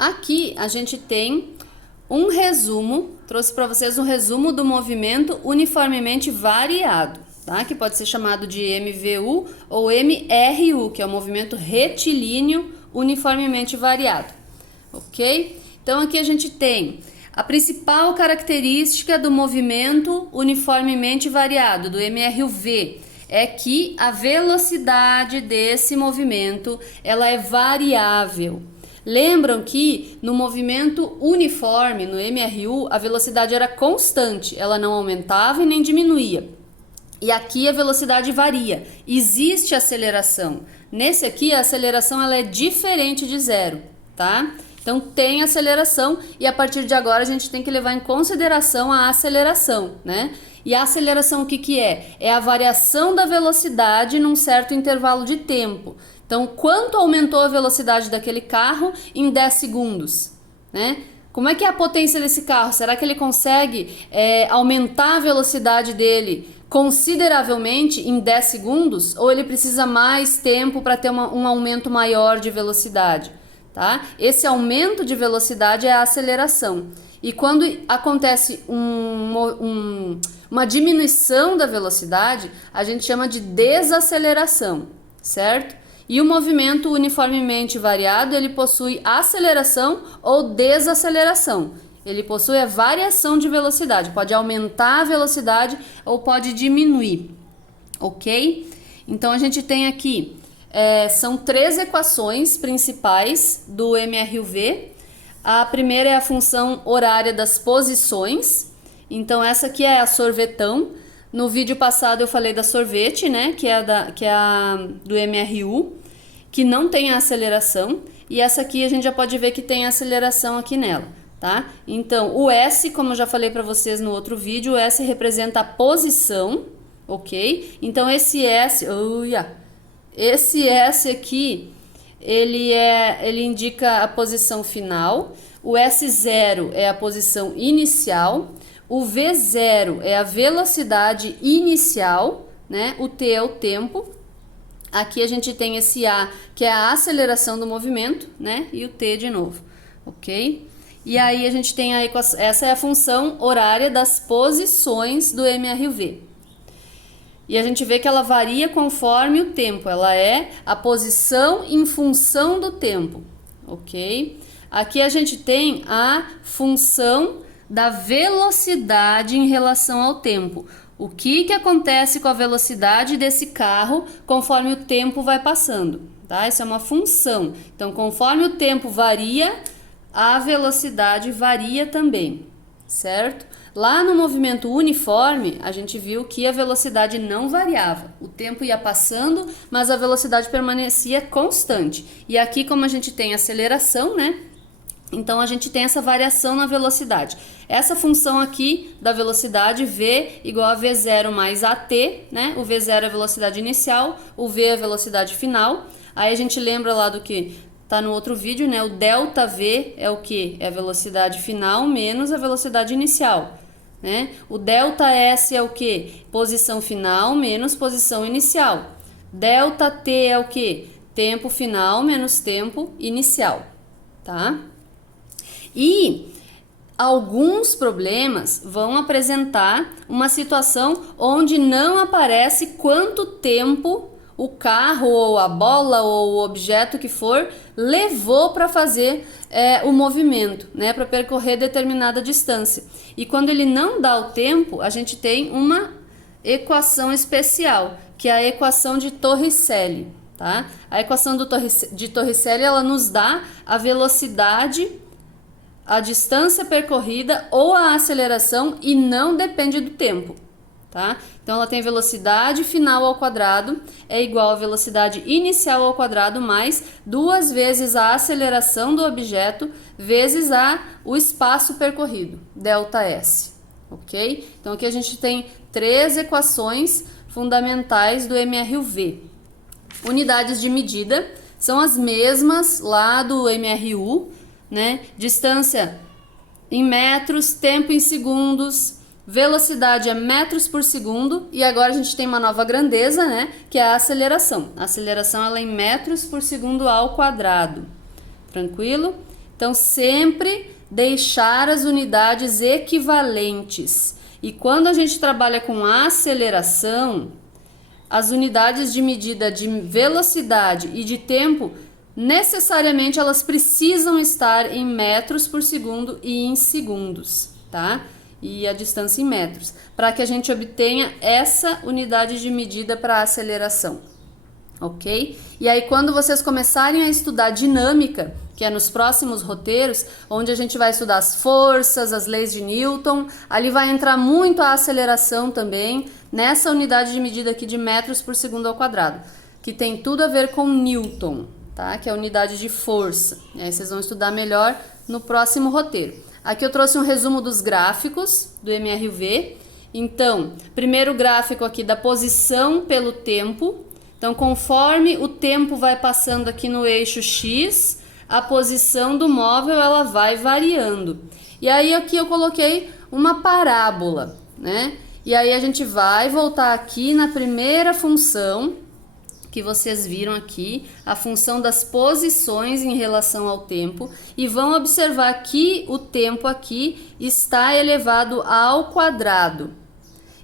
Aqui a gente tem um resumo, trouxe para vocês um resumo do movimento uniformemente variado, tá? Que pode ser chamado de MVU ou MRU, que é o movimento retilíneo uniformemente variado, ok? Então aqui a gente tem a principal característica do movimento uniformemente variado, do MRUV, é que a velocidade desse movimento ela é variável. Lembram que no movimento uniforme, no MRU, a velocidade era constante, ela não aumentava e nem diminuía. E aqui a velocidade varia, existe aceleração. Nesse aqui a aceleração ela é diferente de zero, tá? Então tem aceleração e a partir de agora a gente tem que levar em consideração a aceleração, né? E a aceleração o que que é? É a variação da velocidade num certo intervalo de tempo. Então, quanto aumentou a velocidade daquele carro em 10 segundos, né? Como é que é a potência desse carro? Será que ele consegue aumentar a velocidade dele consideravelmente em 10 segundos? Ou ele precisa mais tempo para ter um aumento maior de velocidade? Tá? Esse aumento de velocidade é a aceleração. E quando acontece uma diminuição da velocidade, a gente chama de desaceleração, certo? E o movimento uniformemente variado, ele possui aceleração ou desaceleração. Ele possui a variação de velocidade, pode aumentar a velocidade ou pode diminuir, ok? Então a gente tem aqui, são 3 equações principais do MRUV. A primeira é a função horária das posições, então essa aqui é a sorvetão. No vídeo passado eu falei da sorvete, né, que é do MRU, que não tem a aceleração, e essa aqui a gente já pode ver que tem a aceleração aqui nela, tá? Então, o S, como eu já falei para vocês no outro vídeo, o S representa a posição, ok? Então, esse S aqui, ele indica a posição final, o S0 é a posição inicial, o V0 é a velocidade inicial, né? O T é o tempo. Aqui a gente tem esse A, que é a aceleração do movimento, né? E o T de novo, ok? E aí a gente tem essa é a função horária das posições do MRUV. E a gente vê que ela varia conforme o tempo, ela é a posição em função do tempo, ok? Aqui a gente tem a função da velocidade em relação ao tempo. O que acontece com a velocidade desse carro conforme o tempo vai passando, tá? Isso é uma função. Então, conforme o tempo varia, a velocidade varia também, certo? Lá no movimento uniforme, a gente viu que a velocidade não variava. O tempo ia passando, mas a velocidade permanecia constante. E aqui, como a gente tem aceleração, né? Então, a gente tem essa variação na velocidade. Essa função aqui da velocidade, V igual a V0 mais AT, né? O V0 é a velocidade inicial, o V é a velocidade final. Aí a gente lembra lá do que tá no outro vídeo, né? O delta V é o que? É a velocidade final menos a velocidade inicial, né? O delta S é o que? Posição final menos posição inicial. Delta T é o que? Tempo final menos tempo inicial, tá? E alguns problemas vão apresentar uma situação onde não aparece quanto tempo o carro ou a bola ou o objeto que for levou para fazer o movimento, né, para percorrer determinada distância. E quando ele não dá o tempo, a gente tem uma equação especial, que é a equação de Torricelli, tá? A equação de Torricelli, ela nos dá a velocidade, a distância percorrida ou a aceleração e não depende do tempo, tá? Então ela tem velocidade final ao quadrado é igual a velocidade inicial ao quadrado mais 2 vezes a aceleração do objeto vezes o espaço percorrido, ΔS, ok? Então aqui a gente tem 3 equações fundamentais do MRUV. Unidades de medida são as mesmas lá do MRU, né? Distância em metros, tempo em segundos, velocidade é metros por segundo e agora a gente tem uma nova grandeza, né? Que é a aceleração. A aceleração ela é em metros por segundo ao quadrado. Tranquilo? Então, sempre deixar as unidades equivalentes. E quando a gente trabalha com aceleração, as unidades de medida de velocidade e de tempo, necessariamente elas precisam estar em metros por segundo e em segundos, tá? E a distância em metros, para que a gente obtenha essa unidade de medida para aceleração, ok? E aí, quando vocês começarem a estudar dinâmica, que é nos próximos roteiros, onde a gente vai estudar as forças, as leis de Newton, ali vai entrar muito a aceleração também, nessa unidade de medida aqui de metros por segundo ao quadrado, que tem tudo a ver com Newton, tá? Que é a unidade de força. E aí vocês vão estudar melhor no próximo roteiro. Aqui eu trouxe um resumo dos gráficos do MRV. Então, primeiro gráfico aqui da posição pelo tempo. Então, conforme o tempo vai passando aqui no eixo X, a posição do móvel ela vai variando. E aí aqui eu coloquei uma parábola, né? E aí a gente vai voltar aqui na primeira função que vocês viram aqui, a função das posições em relação ao tempo, e vão observar que o tempo aqui está elevado ao quadrado.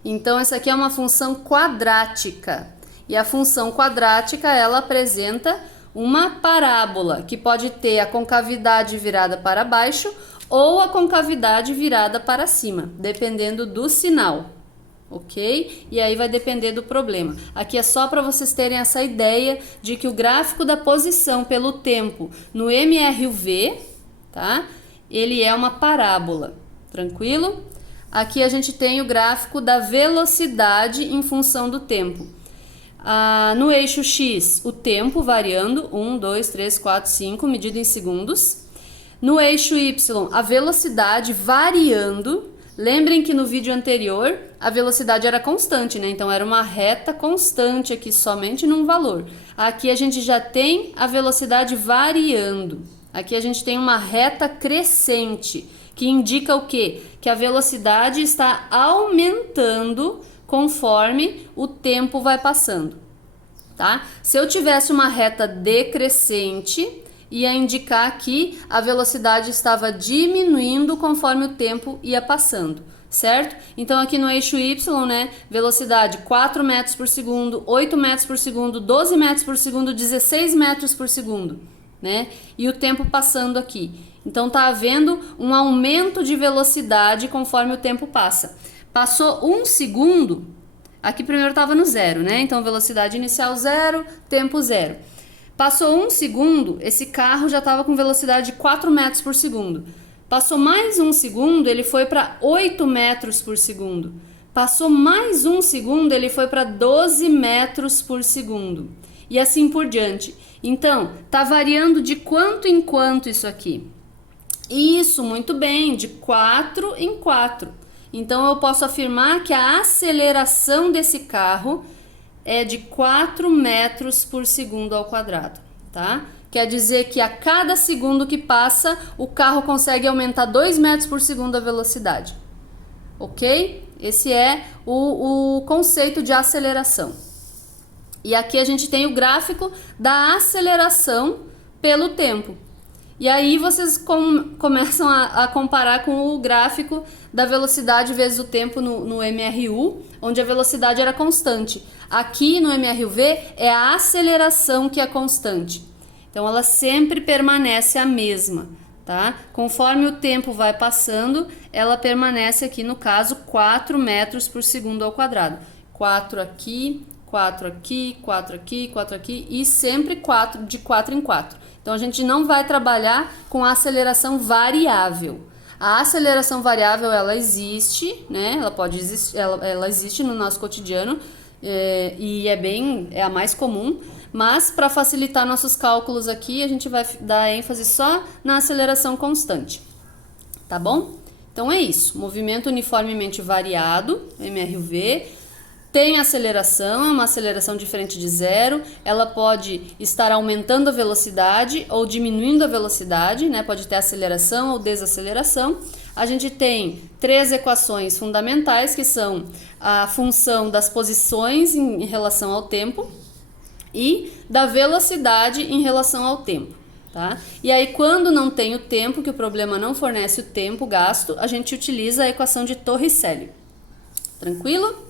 Então essa aqui é uma função quadrática. E a função quadrática, ela apresenta uma parábola, que pode ter a concavidade virada para baixo ou a concavidade virada para cima, dependendo do sinal, ok? E aí vai depender do problema. Aqui é só para vocês terem essa ideia de que o gráfico da posição pelo tempo no MRV, tá? Ele é uma parábola, tranquilo? Aqui a gente tem o gráfico da velocidade em função do tempo. No eixo X, o tempo variando, 1, 2, 3, 4, 5, medido em segundos. No eixo Y, a velocidade variando. Lembrem que no vídeo anterior, a velocidade era constante, né? Então, era uma reta constante aqui, somente num valor. Aqui a gente já tem a velocidade variando. Aqui a gente tem uma reta crescente, que indica o quê? Que a velocidade está aumentando conforme o tempo vai passando, tá? Se eu tivesse uma reta decrescente, ia indicar que a velocidade estava diminuindo conforme o tempo ia passando, certo? Então aqui no eixo Y, né, velocidade 4 metros por segundo, 8 metros por segundo, 12 metros por segundo, 16 metros por segundo, né? E o tempo passando aqui. Então tá havendo um aumento de velocidade conforme o tempo passa. Passou 1 segundo, aqui primeiro estava no zero, né? Então, velocidade inicial 0, tempo 0. Passou 1 segundo, esse carro já estava com velocidade de 4 metros por segundo. Passou mais 1 segundo, ele foi para 8 metros por segundo. Passou mais 1 segundo, ele foi para 12 metros por segundo. E assim por diante. Então, tá variando de quanto em quanto isso aqui? Isso, muito bem, de 4 em 4. Então, eu posso afirmar que a aceleração desse carro é de 4 metros por segundo ao quadrado, tá? Quer dizer que a cada segundo que passa, o carro consegue aumentar 2 metros por segundo a velocidade, ok? Esse é o conceito de aceleração. E aqui a gente tem o gráfico da aceleração pelo tempo. E aí vocês começam a comparar com o gráfico da velocidade vezes o tempo no MRU, onde a velocidade era constante. Aqui no MRV é a aceleração que é constante. Então ela sempre permanece a mesma, tá? Conforme o tempo vai passando, ela permanece aqui, no caso, 4 metros por segundo ao quadrado. 4 aqui, 4 aqui, 4 aqui, 4 aqui e sempre 4, de 4 em 4. Então, a gente não vai trabalhar com a aceleração variável. A aceleração variável, ela existe, né? Ela pode existir, ela existe no nosso cotidiano e é a mais comum. Mas, para facilitar nossos cálculos aqui, a gente vai dar ênfase só na aceleração constante. Tá bom? Então, é isso. Movimento uniformemente variado, MRV. Tem aceleração, é uma aceleração diferente de zero, ela pode estar aumentando a velocidade ou diminuindo a velocidade, né? Pode ter aceleração ou desaceleração. A gente tem 3 equações fundamentais, que são a função das posições em relação ao tempo e da velocidade em relação ao tempo, tá? E aí, quando não tem o tempo, que o problema não fornece o tempo gasto, a gente utiliza a equação de Torricelli. Tranquilo?